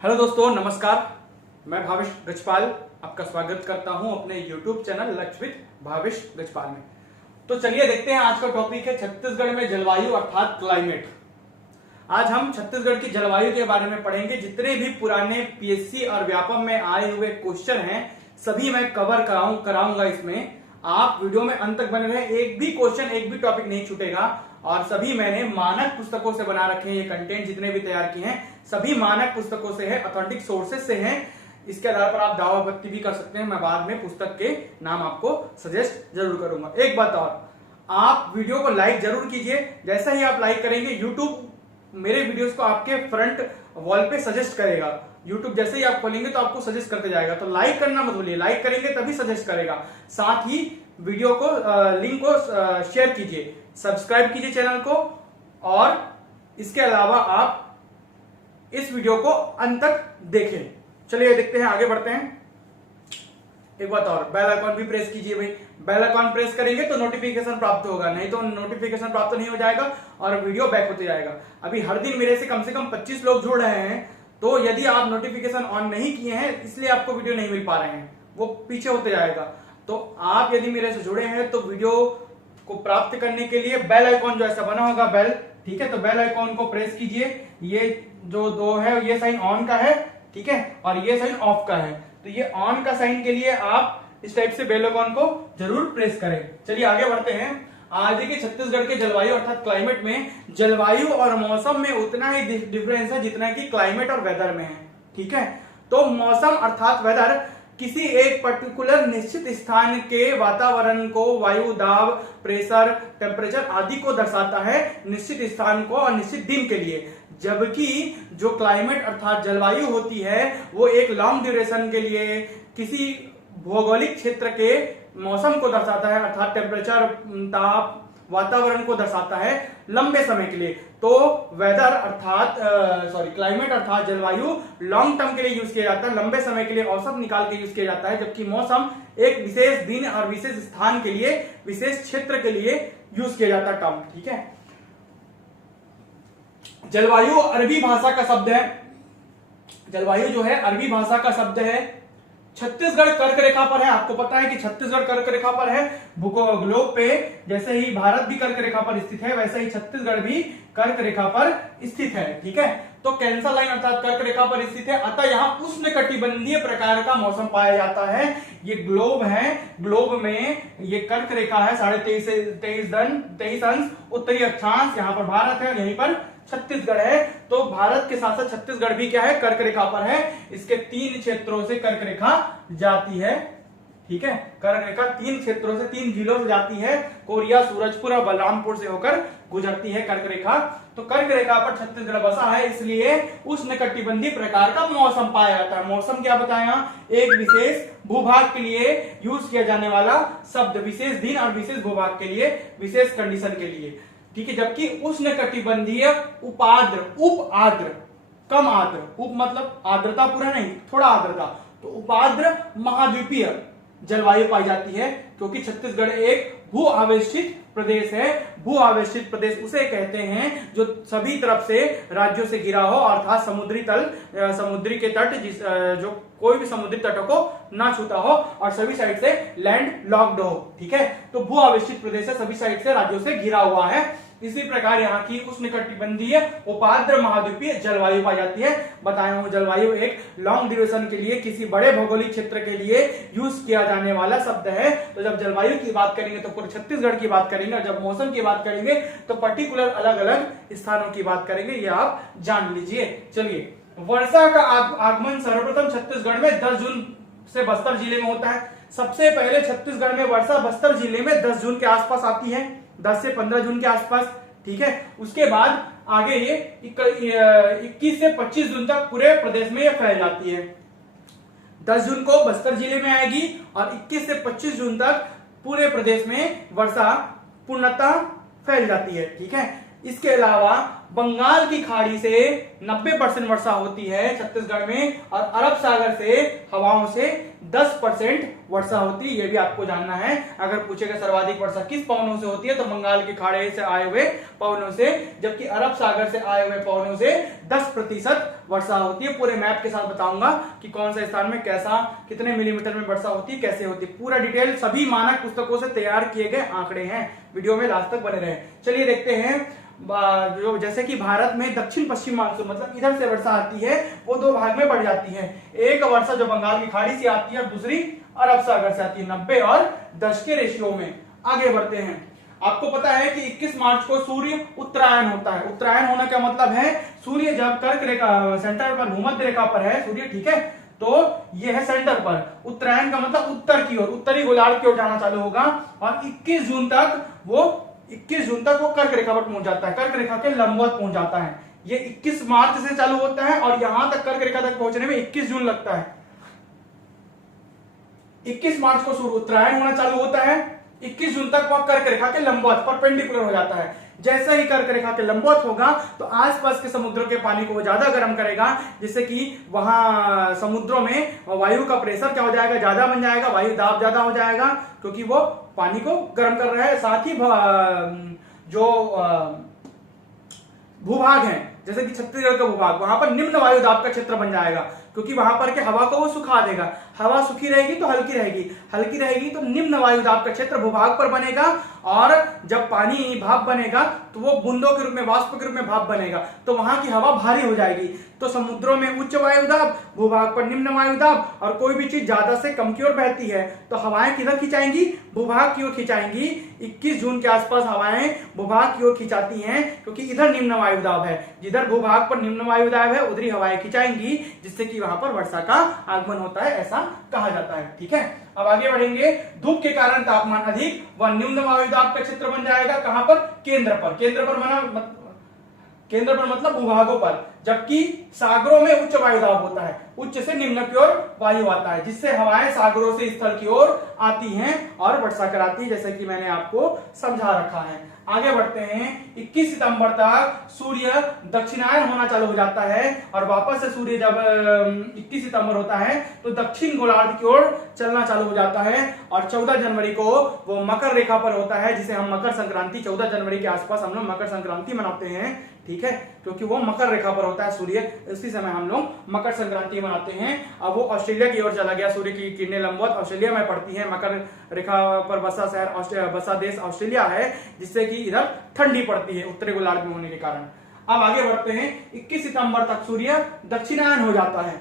Hello दोस्तों, नमस्कार। मैं भावेश गजपाल आपका स्वागत करता हूं अपने YouTube चैनल लक्ष्य विद भावेश गजपाल में। तो चलिए देखते हैं, आज का टॉपिक है छत्तीसगढ़ में जलवायु अर्थात क्लाइमेट। आज हम छत्तीसगढ़ की जलवायु के बारे में पढ़ेंगे। जितने भी पुराने पीएससी और व्यापम में आए हुए क्वेश्चन हैं सभी मैं कवर कराऊंगा इसमें। आप वीडियो में अंत तक बने रहे, एक भी क्वेश्चन एक भी टॉपिक नहीं छूटेगा। और सभी मैंने मानक पुस्तकों से बना रखे हैं। ये कंटेंट जितने भी तैयार किए हैं सभी मानक पुस्तकों से है, ऑथेंटिक सोर्सेज से हैं। इसके आधार पर आप दावा आपत्ति भी कर सकते हैं। मैं बाद में पुस्तक के नाम आपको सजेस्ट जरूर करूंगा। एक बात और, आप वीडियो को लाइक जरूर कीजिए। जैसा ही आप लाइक करेंगे यूट्यूब मेरे वीडियोस को आपके फ्रंट वॉल पे सजेस्ट करेगा। यूट्यूब जैसे ही आप खोलेंगे तो आपको सजेस्ट करते जाएगा। तो लाइक करना मत भूलिए, लाइक करेंगे तभी सजेस्ट करेगा। साथ ही वीडियो को लिंक को शेयर कीजिए, सब्सक्राइब कीजिए चैनल को। और इसके अलावा आप इस वीडियो को अंत तक देखें। चलिए देखते हैं, आगे बढ़ते हैं। एक बात और, बेल आइकॉन भी प्रेस कीजिए भाई। बेल आइकॉन प्रेस करेंगे तो नोटिफिकेशन प्राप्त होगा, नहीं तो नोटिफिकेशन प्राप्त नहीं हो जाएगा और वीडियो बैक होते जाएगा। अभी हर दिन मेरे से कम 25 लोग जुड़ रहे हैं। तो यदि आप नोटिफिकेशन ऑन नहीं किए हैं इसलिए आपको वीडियो नहीं मिल पा रहे हैं, वो पीछे होते जाएगा। तो आप यदि मेरे से जुड़े हैं तो वीडियो को प्राप्त करने के लिए बेल आइकॉन जो ऐसा बना होगा बेल, ठीक है, तो बेल आइकॉन को प्रेस कीजिए। ये जो दो है ये साइन ऑन का है, ठीक है, और ये साइन ऑफ का है। तो ये ऑन का साइन के लिए आप इस टाइप से बेल आइकॉन को जरूर प्रेस करें। चलिए आगे बढ़ते हैं। आज के छत्तीसगढ़ के जलवायु अर्थात क्लाइमेट में जलवायु और मौसम में उतना ही डिफरेंस है जितना कि क्लाइमेट और वेदर में है, ठीक है। तो मौसम अर्थात वेदर किसी एक पर्टिकुलर निश्चित स्थान के वातावरण को, वायु दाब, प्रेशर, टेम्परेचर आदि को दर्शाता है निश्चित स्थान को और निश्चित दिन के लिए। जबकि जो क्लाइमेट अर्थात जलवायु होती है वो एक लॉन्ग ड्यूरेशन के लिए किसी भौगोलिक क्षेत्र के मौसम को दर्शाता है, अर्थात टेम्परेचर, ताप, वातावरण को दर्शाता है लंबे समय के लिए। तो वेदर अर्थात क्लाइमेट अर्थात जलवायु लॉन्ग टर्म के लिए यूज किया जाता है, लंबे समय के लिए औसत निकाल के यूज किया जाता है। जबकि मौसम एक विशेष दिन और विशेष स्थान के लिए, विशेष क्षेत्र के लिए यूज किया जाता है टर्म, ठीक है। जलवायु अरबी भाषा का शब्द है। जलवायु जो है अरबी भाषा का शब्द है। छत्तीसगढ़ कर्क रेखा पर है। आपको पता है कि छत्तीसगढ़ कर्क रेखा पर है ग्लोब पे। जैसे ही भारत भी कर्क रेखा पर स्थित है वैसे ही छत्तीसगढ़ भी कर्क रेखा पर स्थित है, ठीक है। तो कैंसर लाइन अर्थात कर्क रेखा पर स्थित है, अतः यहाँ उष्णकटिबंधीय प्रकार का मौसम पाया जाता है। ये ग्लोब है, ग्लोब में ये कर्क रेखा है, 23.5 से 23 अंश उत्तरी अक्षांश, यहाँ पर भारत है, यहीं पर छत्तीसगढ़ है। तो भारत के साथ साथ छत्तीसगढ़ भी क्या है, कर्क रेखा पर है। इसके 3 क्षेत्रों से कर्क रेखा जाती है, ठीक है। कर्क रेखा 3 क्षेत्रों से, 3 जिलों से जाती है। कोरिया, सूरजपुर और बलरामपुर से होकर गुजरती है कर्क रेखा। तो कर्क रेखा पर छत्तीसगढ़ बसा है, इसलिए उष्णकटिबंधीय प्रकार का मौसम पाया जाता है। मौसम क्या बताया, एक विशेष भूभाग के लिए यूज किया जाने वाला शब्द, विशेष दिन और विशेष भूभाग के लिए, विशेष कंडीशन के लिए, ठीक है। जबकि उष्णकटिबंधीय उपाद्र, उप आद्र, कम आद्र, उप मतलब आर्द्रता पूरा नहीं, थोड़ा आर्द्रता, तो उपाद्र महाद्वीपीय जलवायु पाई जाती है। क्योंकि छत्तीसगढ़ एक भू आवेष्टित प्रदेश है। भू आवेष्टित प्रदेश उसे कहते हैं जो सभी तरफ से राज्यों से घिरा हो, अर्थात समुद्री तल, समुद्री के तट, जो कोई भी समुद्री तटों को ना छूता हो और सभी साइड से लैंड लॉक्ड हो, ठीक है। तो भू आवेष्टित प्रदेश है, सभी साइड से राज्यों से घिरा हुआ है। इसी प्रकार यहाँ की उष्णकटिबंधीय उपाद्र महाद्वीपीय जलवायु पाई जाती है। बताया हूं, जलवायु एक लॉन्ग ड्यूरेशन के लिए, किसी बड़े भौगोलिक क्षेत्र के लिए यूज किया जाने वाला शब्द है। तो जब जलवायु की बात करेंगे तो पूरे छत्तीसगढ़ की बात करेंगे, और जब मौसम की बात करेंगे तो पर्टिकुलर अलग अलग स्थानों की बात करेंगे, ये आप जान लीजिए। चलिए, वर्षा का आगमन सर्वप्रथम छत्तीसगढ़ में 10 जून से बस्तर जिले में होता है। सबसे पहले छत्तीसगढ़ में वर्षा बस्तर जिले में 10 जून के आसपास आती है, 10 से 15 जून के आसपास, ठीक है। उसके बाद आगे ये 21 से 25 जून तक पूरे प्रदेश में ये फैल जाती है। 10 जून को बस्तर जिले में आएगी और 21 से 25 जून तक पूरे प्रदेश में वर्षा पूर्णतः फैल जाती है, ठीक है। इसके अलावा बंगाल की खाड़ी से 90% वर्षा होती है छत्तीसगढ़ में, और अरब सागर से हवाओं से 10% वर्षा होती है। ये भी आपको जानना है। अगर पूछेगा सर्वाधिक वर्षा किस पवनों से होती है, तो बंगाल की खाड़ी से आए हुए पवनों से, जबकि अरब सागर से आए हुए पवनों से 10% वर्षा होती है। पूरे मैप के साथ बताऊंगा कि कौन से स्थान में कैसा, कितने मिलीमीटर में वर्षा होती है, कैसे होती है। पूरा डिटेल सभी मानक पुस्तकों से तैयार किए गए आंकड़े हैं। वीडियो में लास्ट तक बने रहे। चलिए देखते हैं। जो जैसे कि भारत में दक्षिण पश्चिम मानसून, मतलब इधर से वर्षा आती है, वो दो भाग में बढ़ जाती है। एक वर्षा जो बंगाल की खाड़ी से आती है और दूसरी अरब सागर से आती है। 90 और 10 के रेशियो में। आगे बढ़ते हैं। आपको पता है कि 21 मार्च को सूर्य उत्तरायण होता है। उत्तरायण होना क्या मतलब है, सूर्य जब कर्क रेखा सेंटर पर भूमध्य रेखा पर है सूर्य, ठीक है, तो ये है सेंटर पर। उत्तरायण का मतलब उत्तर की ओर, उत्तरी गोलार्ध की ओर जाना चालू होगा, और 21 जून तक वो कर्क रेखा पर पहुंच जाता है, कर्क रेखा के लंबवत पहुंच जाता है। ये 21 मार्च से चालू होता है और यहां तक कर्क रेखा तक पहुंचने में 21 जून लगता है। 21 मार्च को सूर्य उत्तरायण होना चालू होता है, 21 जून तक वह कर्क रेखा के लंबवत परपेंडिकुलर हो जाता है। जैसे ही कर्क रेखा के लंबवत होगा तो आसपास के समुद्रों के पानी को वो ज्यादा गर्म करेगा, जिससे कि वहां समुद्रों में वायु का प्रेशर क्या हो जाएगा, ज्यादा बन जाएगा, वायु दाब ज्यादा हो जाएगा, क्योंकि वो पानी को गर्म कर रहा है। साथ ही जो भूभाग है, जैसे कि छत्तीसगढ़ का भूभाग, वहां पर निम्न वायु दाब का क्षेत्र बन जाएगा, क्योंकि वहां पर के हवा को वो सुखा देगा। हवा सूखी रहेगी तो हल्की रहेगी, हल्की रहेगी तो निम्न वायु दाब का क्षेत्र भूभाग पर बनेगा, और जब पानी भाप बनेगा तो वो बूंदों के रूप में, वाष्प के रूप में भाप बनेगा, तो वहां की हवा भारी हो जाएगी। तो समुद्रों में उच्च वायु दाब, भूभाग पर निम्न वायु दाब, और कोई भी चीज ज्यादा से कम की ओर बहती है तो हवाएं किधर खिंचाएंगी, भूभाग की ओर खिंचाएंगी। 21 जून के आसपास हवाएं भूभाग की ओर खिंचाती हैं, क्योंकि इधर निम्न वायु दाब है। जिधर भूभाग पर निम्न वायु दाब है उधर ही हवाएं खिंचाएंगी, जिससे कि वहां पर वर्षा का आगमन होता है, ऐसा कहा जाता है। ठीक है, अब आगे बढ़ेंगे। धूप के कारण तापमान अधिक व निम्न वायु दाब का क्षेत्र बन जाएगा। कहां पर, केंद्र पर। केंद्र पर मतलब भूभागों पर, जबकि सागरों में उच्च वायु दाब होता है, उच्च से निम्न की ओर वायु आता है, जिससे हवाएं सागरों से स्थल की ओर आती हैं और वर्षा कराती है, जैसे कि मैंने आपको समझा रखा है। आगे बढ़ते हैं। 21 सितंबर तक सूर्य दक्षिणायन होना चालू हो जाता है, और वापस से सूर्य जब 21 सितंबर होता है तो दक्षिण गोलार्ध की ओर चलना चालू हो जाता है, और 14 जनवरी को वो मकर रेखा पर होता है, जिसे हम मकर संक्रांति, 14 जनवरी के आसपास हम लोग मकर संक्रांति मनाते हैं। ठीक है, क्योंकि वो मकर रेखा पर होता है सूर्य, इसी समय हम लोग मकर संक्रांति मनाते हैं। अब वो ऑस्ट्रेलिया की ओर चला गया, सूर्य की किरणें लंबवत ऑस्ट्रेलिया में पड़ती है। मकर रेखा पर बसा शहर, बसा देश ऑस्ट्रेलिया है, जिससे कि इधर ठंडी पड़ती है उत्तरी गोलार्ध में होने के कारण। अब आगे बढ़ते हैं। 21 सितंबर तक सूर्य दक्षिणायन हो जाता है,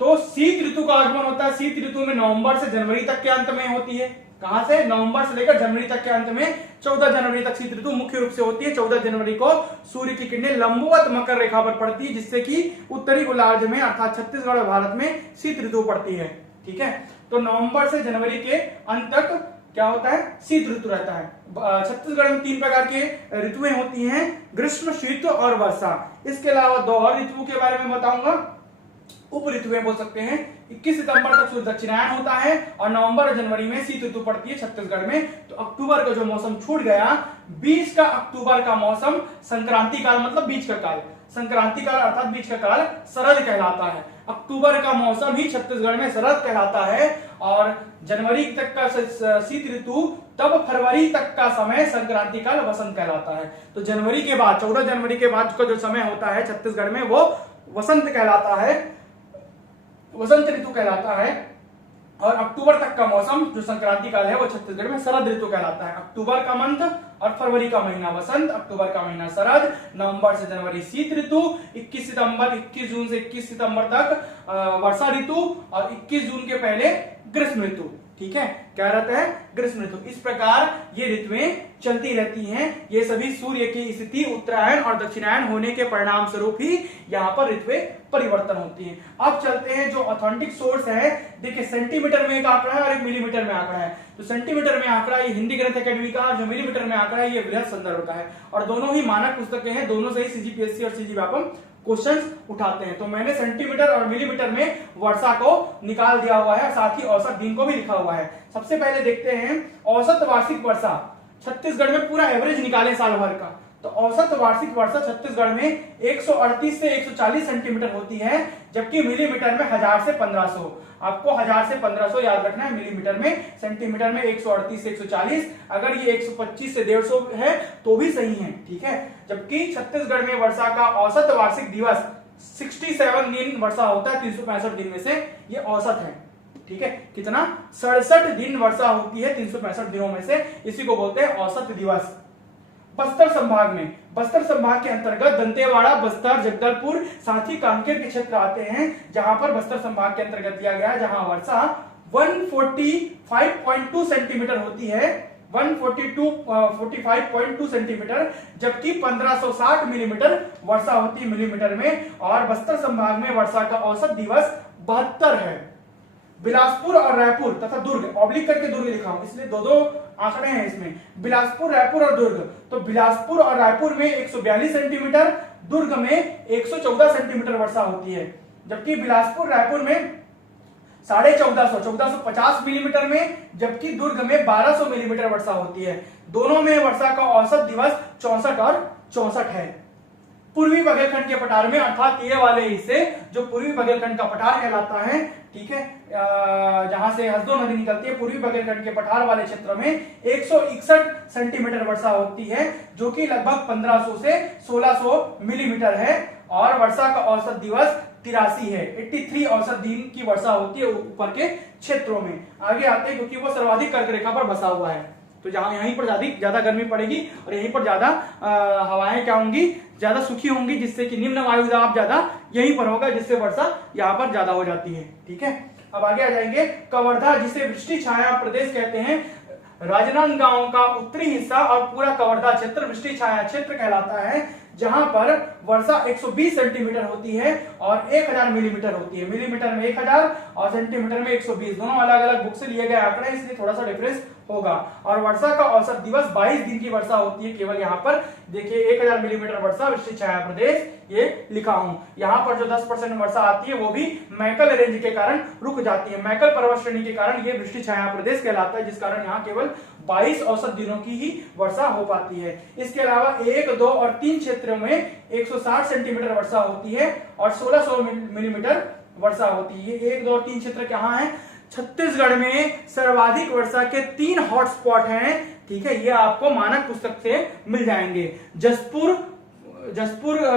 तो शीत ऋतु का आगमन होता है। शीत ऋतु में नवंबर से जनवरी तक के अंत में होती है। कहां से, नवंबर से लेकर जनवरी तक के अंत में। 14 जनवरी तक शीत ऋतु मुख्य रूप से होती है। 14 जनवरी को सूर्य की किरणें लंबवत मकर रेखा पर पड़ती है, जिससे कि उत्तरी गोलार्ध में अर्थात छत्तीसगढ़ और भारत में शीत ऋतु पड़ती है। ठीक है, तो नवंबर से जनवरी के अंत तक क्या होता है, शीत ऋतु रहता है। छत्तीसगढ़ में 3 प्रकार के ऋतुएं होती हैं, ग्रीष्म, शीत और वर्षा। इसके अलावा 2 और ऋतुओं के बारे में बताऊंगा, उप ऋतुएं बोल सकते हैं। 21 सितंबर तक सूर्य दक्षिणायन होता है, और नवंबर और जनवरी में शीत ऋतु पड़ती है छत्तीसगढ़ में। तो अक्टूबर का जो मौसम छूट गया, 20 का अक्टूबर का मौसम संक्रांति काल, मतलब बीच का काल, संक्रांति काल अर्थात बीच का काल शरद कहलाता है। अक्टूबर का मौसम ही छत्तीसगढ़ में शरद कहलाता है, और जनवरी तक का शीत ऋतु, तब फरवरी तक का समय संक्रांति काल वसंत कहलाता है। तो जनवरी के बाद, 14 जनवरी के बाद का जो समय होता है छत्तीसगढ़ में, वो वसंत कहलाता है, वसंत ऋतु कहलाता है। और अक्टूबर तक का मौसम जो संक्रांति काल है, वो छत्तीसगढ़ में शरद ऋतु कहलाता है। अक्टूबर का मंथ और फरवरी का महीना वसंत, अक्टूबर का महीना शरद, नवंबर से जनवरी शीत ऋतु, 21 जून से 21 सितंबर तक वर्षा ऋतु, और 21 जून के पहले ग्रीष्म ऋतु। ठीक है, क्या रहता है, ग्रीष्म ऋतु। इस प्रकार ये ऋतुएं चलती रहती हैं। ये सभी सूर्य की स्थिति उत्तरायण और दक्षिणायन होने के परिणाम स्वरूप ही यहाँ पर ऋतुएं परिवर्तन होती हैं। अब चलते हैं जो ऑथेंटिक सोर्स है। देखिए, सेंटीमीटर में एक आंकड़ा है और एक मिलीमीटर में आंकड़ा है। तो सेंटीमीटर में आंकड़ा ये हिंदी ग्रंथ अकेडमी का, और जो मिलीमीटर में आंकड़ा है ये बृहद संदर्भ का है, और दोनों ही मानक पुस्तकें हैं। दोनों से ही सीजीपीएससी और सीजी व्यापम क्वेश्चंस उठाते हैं। तो मैंने सेंटीमीटर और मिलीमीटर में वर्षा को निकाल दिया हुआ है, साथ ही औसत दिन को भी लिखा हुआ है। सबसे पहले देखते हैं औसत वार्षिक वर्षा। छत्तीसगढ़ में पूरा एवरेज निकालें साल भर का, तो औसत वार्षिक वर्षा छत्तीसगढ़ में 138 से 140 सेंटीमीटर होती है, जबकि मिलीमीटर में 1000 से 1500। आपको 1000 से 1500 याद रखना है मिलीमीटर में, सेंटीमीटर में 138 से 140। अगर ये 125 से 150 है तो भी सही है, ठीक है। जबकि छत्तीसगढ़ में वर्षा का औसत वार्षिक दिवस 67 दिन वर्षा होता है 365 दिन में से, ये औसत है, ठीक है। कितना? 67 दिन वर्षा होती है 365 दिनों में से, इसी को बोलते हैं औसत दिवस। बस्तर संभाग में, बस्तर संभाग के अंतर्गत दंतेवाड़ा, बस्तर, जगदलपुर, साथ ही कांकेर के क्षेत्र आते हैं, जहां पर बस्तर संभाग के अंतर्गत दिया गया है, जहां वर्षा 145.2 सेंटीमीटर होती है, 145.2 सेंटीमीटर, जबकि 1560 मिलीमीटर वर्षा होती है मिलीमीटर में। और बस्तर संभाग में वर्षा का औसत दिवस 72 है। बिलासपुर और रायपुर तथा दुर्ग, ऑब्लिक करके दुर्ग लिखा हूं इसलिए दो आंकड़े हैं इसमें, बिलासपुर, रायपुर और दुर्ग। तो बिलासपुर और रायपुर में 142 सेंटीमीटर, दुर्ग में 114 सेंटीमीटर वर्षा होती है, जबकि बिलासपुर, रायपुर में 1450 मिलीमीटर में, जबकि दुर्ग में 1200 मिलीमीटर वर्षा होती है। दोनों में वर्षा का औसत दिवस 64 और 64 है। पूर्वी बघेलखंड के पठार में, अर्थात ये वाले हिस्से जो पूर्वी बघेलखंड का पठार कहलाता है, ठीक है, जहां से हसदो नदी निकलती है, पूर्वी बघेलखंड के पठार वाले क्षेत्र में 161 सेंटीमीटर वर्षा होती है, जो कि लगभग 1500 से 1600 मिलीमीटर है। और वर्षा का औसत दिवस 83 है, 83 औसत दिन की वर्षा होती है ऊपर के क्षेत्रों में। आगे आते हैं, क्योंकि वो सर्वाधिक कर्क रेखा पर बसा हुआ है, तो जहां यहीं पर ज्यादा गर्मी पड़ेगी और यहीं पर ज्यादा हवाएं क्या होंगी, ज्यादा सूखी होंगी, जिससे कि निम्न वायु दाब ज्यादा यहीं पर होगा, जिससे वर्षा यहाँ पर ज्यादा हो जाती है, ठीक है। अब आगे आ जाएंगे, कवर्धा, जिसे वृष्टि छाया प्रदेश कहते हैं, राजनांदगांव का उत्तरी हिस्सा और पूरा कवर्धा क्षेत्र वृष्टि छाया क्षेत्र कहलाता है, जहां पर वर्षा 120 सेंटीमीटर होती है और 1000 मिलीमीटर होती है। मिलीमीटर में 1000 और सेंटीमीटर में 120, दोनों अलग अलग बुक से लिए गए आंकड़े, इसलिए थोड़ा सा डिफरेंस होगा। और वर्षा का औसत दिवस 22 दिन की वर्षा होती है केवल। यहाँ पर देखिए 1000 मिलीमीटर वर्षा वृष्टि छाया प्रदेश ये लिखा हूं। यहाँ पर जो 10% वर्षा आती है वो भी मैकल रेंज के कारण रुक जाती है, मैकल पर्वत श्रेणी के कारण ये वृष्टि छाया प्रदेश कहलाता है, जिस कारण यहाँ केवल 22 औसत दिनों की ही वर्षा हो पाती है। इसके अलावा 1, 2 और 3 क्षेत्रों में 160 सेंटीमीटर वर्षा होती है और 1600 मिलीमीटर वर्षा होती है। 1, 2 और 3 क्षेत्र कहाँ हैं? छत्तीसगढ़ में सर्वाधिक वर्षा के 3 हॉटस्पॉट हैं, ठीक है, ये आपको मानक पुस्तक से मिल जाएंगे। जसपुर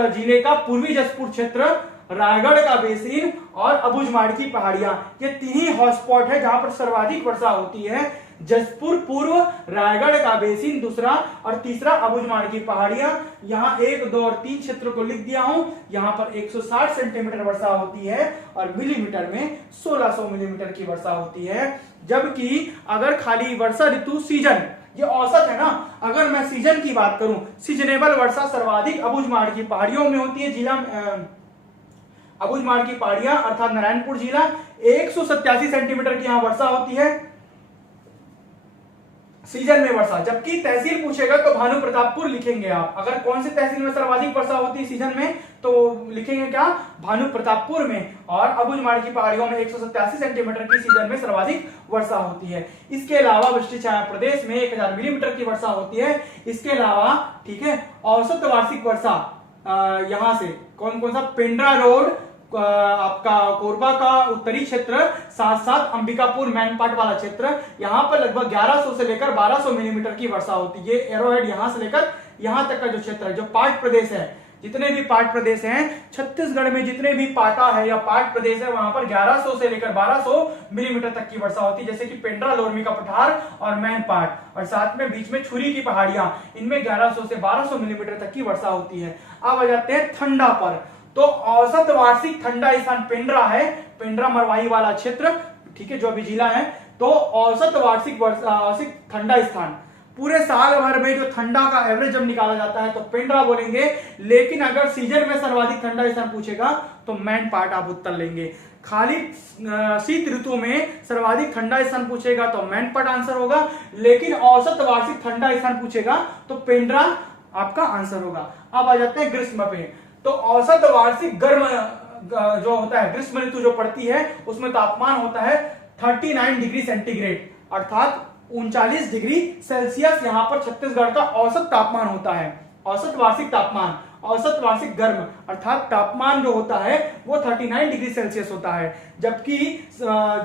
जिले का पूर्वी जसपुर क्षेत्र, रायगढ़ का बेसिन और अबुझमाड़ की पहाड़ियां, ये 3 ही हॉटस्पॉट है जहां पर सर्वाधिक वर्षा होती है। जसपुर पूर्व, रायगढ़ का बेसिन दूसरा और तीसरा अबुझमाड़ की पहाड़ियां। यहाँ 1, 2 और 3 क्षेत्रों को लिख दिया हूं। यहाँ पर 160 सेंटीमीटर वर्षा होती है और मिलीमीटर में 1600 मिलीमीटर की वर्षा होती है। जबकि अगर खाली वर्षा ऋतु सीजन, ये औसत है ना, अगर मैं सीजन की बात करूं, सीजनेबल वर्षा सर्वाधिक अबुझमाड़ की पहाड़ियों में होती है। जिला अबुझमाड़ की पहाड़ियां अर्थात नारायणपुर जिला, 187 सेंटीमीटर की यहां वर्षा होती है सीजन में वर्षा। जबकि तहसील पूछेगा तो भानु प्रतापपुर लिखेंगे आप। अगर कौन सी तहसील में सर्वाधिक वर्षा होती है सीजन में, तो लिखेंगे क्या? भानु प्रतापपुर में। और अबुझमाड़ की पहाड़ियों में 187 सेंटीमीटर की सीजन में सर्वाधिक वर्षा होती है। इसके अलावा वृष्टि छाया प्रदेश में 1000 मिलीमीटर की वर्षा होती है। इसके अलावा, ठीक है, औसत वार्षिक वर्षा यहां से कौन कौन सा? पेंड्रा रोड, आपका कोरबा का उत्तरी क्षेत्र, साथ साथ अंबिकापुर मैनपाट वाला क्षेत्र, यहाँ पर लगभग 1100 से लेकर 1200 मिलीमीटर की वर्षा होती है। ये एरोहेड यहां से लेकर यहां तक का जो क्षेत्र है, जो पाट प्रदेश है, जितने भी पाट प्रदेश हैं छत्तीसगढ़ में, जितने भी पाटा है या पाट प्रदेश है, वहां पर 1100 से लेकर 1200 मिलीमीटर तक की वर्षा होती है। जैसे कि पेंड्रा लोरमी का पठार और मैनपाट, और साथ में बीच में छुरी की पहाड़ियां, इनमें 1100 से 1200 मिलीमीटर तक की वर्षा होती है। अब आ जाते हैं ठंडा पर। तो औसत वार्षिक ठंडा स्थान पेंड्रा है, पेंड्रा मरवाही वाला क्षेत्र, ठीक है, जो अभी जिला है। तो औसत वार्षिक ठंडा स्थान पूरे साल भर में जो ठंडा का एवरेज जब निकाला जाता है तो पेंड्रा बोलेंगे। लेकिन अगर सीजन में सर्वाधिक ठंडा स्थान पूछेगा तो मैनपाट आप उत्तर लेंगे। खाली शीत ऋतु में सर्वाधिक ठंडा स्थान पूछेगा तो मैनपाट आंसर होगा। लेकिन औसत वार्षिक ठंडा स्थान पूछेगा तो पेंड्रा आपका आंसर होगा। अब आ जाते हैं ग्रीष्म पे। तो औसत वार्षिक गर्म जो होता है, ग्रीष्म ऋतु जो पड़ती है, उसमें तापमान होता है 39 डिग्री सेंटीग्रेड, अर्थात 39 डिग्री सेल्सियस यहाँ पर छत्तीसगढ़ का औसत तापमान होता है। औसत वार्षिक तापमान, औसत वार्षिक गर्म अर्थात तापमान जो होता है वो 39 डिग्री सेल्सियस होता है। जबकि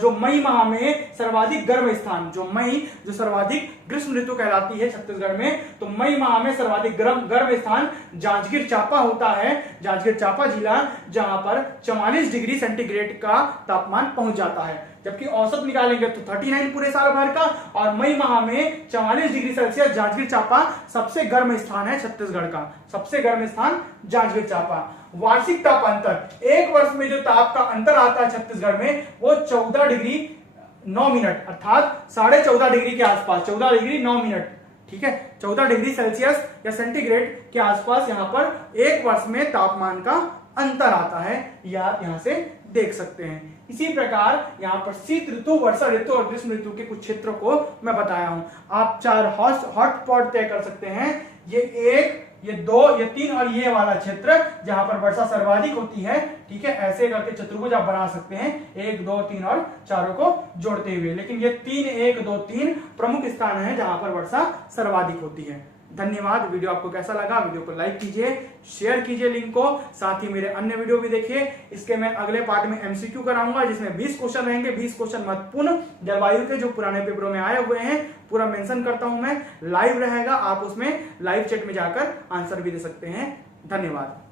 जो मई माह में सर्वाधिक गर्म स्थान, जो सर्वाधिक ग्रीष्म ऋतु कहलाती है छत्तीसगढ़ में, तो मई माह में सर्वाधिक गर्म स्थान जांजगीर चांपा होता है, जांजगीर चांपा जिला, जहां पर 44 डिग्री सेंटीग्रेड का तापमान पहुंच जाता है। जबकि औसत निकालेंगे तो 39 पूरे साल भर का, और मई माह में 44 डिग्री सेल्सियस जांजगीर चांपा सबसे गर्म स्थान है छत्तीसगढ़ का, सबसे गर्म स्थान जांजगीर चांपा। वार्षिक ताप अंतर, एक वर्ष में जो ताप का अंतर आता है छत्तीसगढ़ में वो 14 डिग्री 9 मिनट अर्थात 14.5 डिग्री के आसपास, 14 डिग्री 9 मिनट, ठीक है, 14 डिग्री सेल्सियस या सेंटीग्रेड के आसपास यहां पर एक वर्ष में तापमान का अंतर आता है, या आप यहां से देख सकते हैं। इसी प्रकार यहां पर शीत ऋतु, वर्षा ऋतु और ग्रीष्म ऋतु के कुछ क्षेत्रों को मैं बताया हूं। आप 4 हॉटस्पॉट तय कर सकते हैं, ये 1, ये 2, ये 3 और ये वाला क्षेत्र जहां पर वर्षा सर्वाधिक होती है, ठीक है, ऐसे करके चतुर्भुज आप बना सकते हैं 1, 2, 3 और 4 को जोड़ते हुए। लेकिन ये 3, 1, 2, 3 प्रमुख स्थान है जहां पर वर्षा सर्वाधिक होती है। धन्यवाद। वीडियो आपको कैसा लगा? वीडियो को लाइक कीजिए, शेयर कीजिए लिंक को, साथ ही मेरे अन्य वीडियो भी देखिए। इसके मैं अगले पार्ट में एमसीक्यू कराऊंगा जिसमें 20 क्वेश्चन रहेंगे, 20 क्वेश्चन महत्वपूर्ण जलवायु के जो पुराने पेपरों में आए हुए हैं, पूरा मेंशन करता हूं मैं, लाइव रहेगा, आप उसमें लाइव चैट में जाकर आंसर भी दे सकते हैं। धन्यवाद।